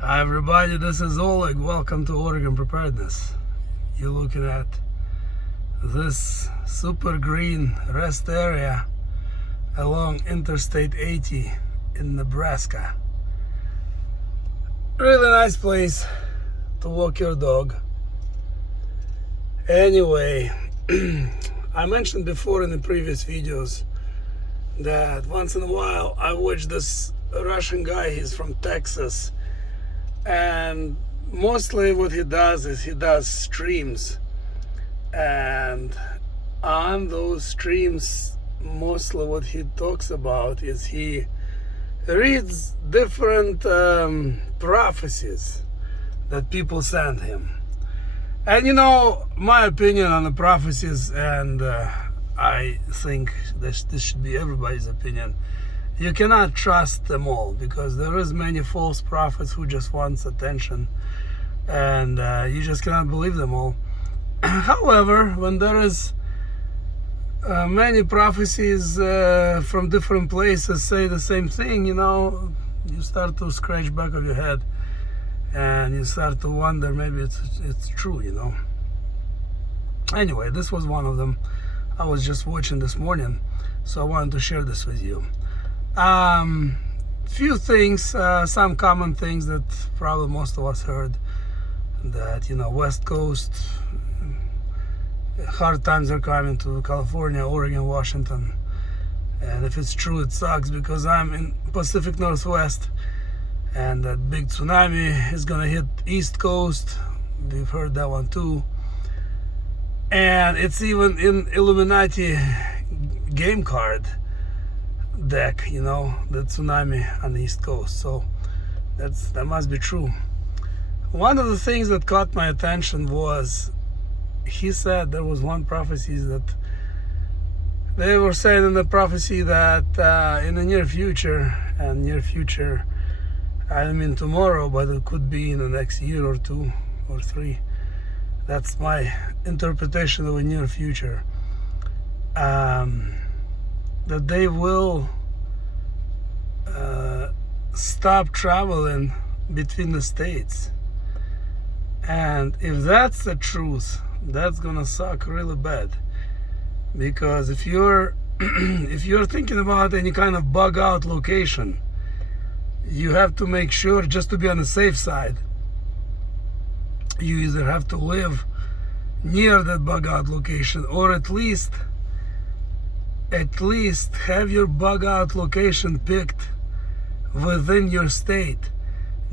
Hi everybody, this is Oleg. Welcome to Oregon Preparedness. You're looking at this super green rest area along Interstate 80 in Nebraska. Really nice place to walk your dog. Anyway, I mentioned before in the previous videos that once in a while I watch this Russian guy. He's from Texas, and mostly what he does is he does streams, and on those streams mostly what he talks about is he reads different prophecies that people send him. And my opinion on the prophecies, and I think this should be everybody's opinion, you cannot trust them all, because there is many false prophets who just wants attention, and you just cannot believe them all. However, when there is many prophecies from different places say the same thing, you start to scratch back of your head and you start to wonder, maybe it's true, Anyway, this was one of them. I was just watching this morning, so I wanted to share this with you. Few things, some common things that probably most of us heard, that West Coast, hard times are coming to California, Oregon, Washington. And if it's true, it sucks, because I'm in Pacific Northwest, and that big tsunami is gonna hit East Coast. We've heard that one too. And it's even in Illuminati game card deck, the tsunami on the East Coast. So that must be true. One of the things that caught my attention was, he said there was one prophecy that they were saying in the prophecy that in the near future, and near future I mean tomorrow, but it could be in the next year or 2 or 3. That's my interpretation of a near future. That they will stop traveling between the states. And if that's the truth, that's gonna suck really bad. Because if you're if you're thinking about any kind of bug out location, you have to make sure, just to be on the safe side, you either have to live near that bug out location, or at least have your bug out location picked within your state,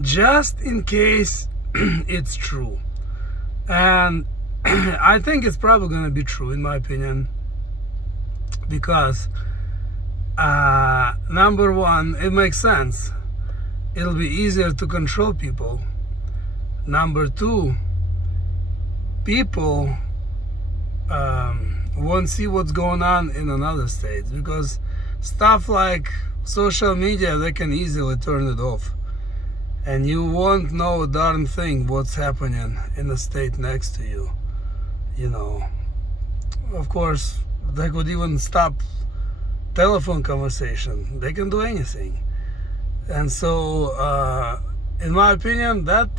just in case it's true. And I think it's probably going to be true, in my opinion, because number one, it makes sense. It'll be easier to control people. Number two, people won't see what's going on in another states, because stuff like social media, they can easily turn it off, and you won't know a darn thing what's happening in the state next to you. Of course, they could even stop telephone conversation. They can do anything. And so in my opinion, that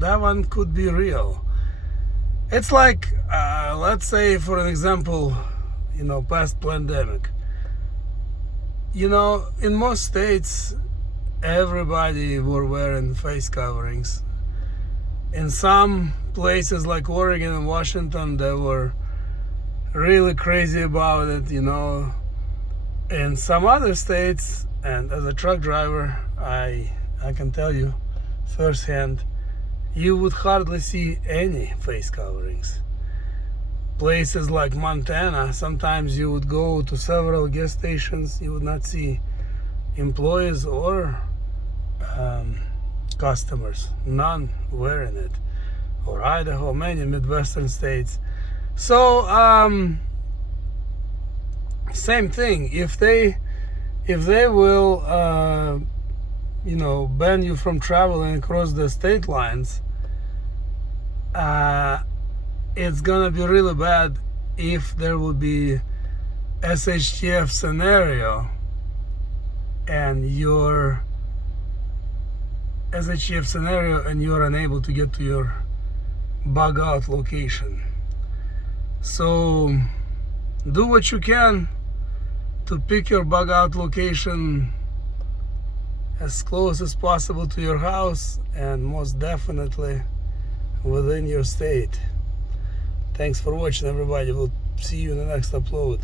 one could be real. It's like let's say, for an example, past pandemic, in most states everybody were wearing face coverings. In some places like Oregon and Washington, they were really crazy about it. In some other states, and as a truck driver, I can tell you firsthand, you would hardly see any face coverings. Places like Montana, sometimes you would go to several gas stations, you would not see employees or customers, none wearing it. Or Idaho, many Midwestern states. So same thing. If they will ban you from traveling across the state lines, it's gonna be really bad if there will be SHTF scenario and your SHF scenario and you're unable to get to your bug out location. So do what you can to pick your bug out location as close as possible to your house, and most definitely within your state. Thanks for watching, everybody. We'll see you in the next upload.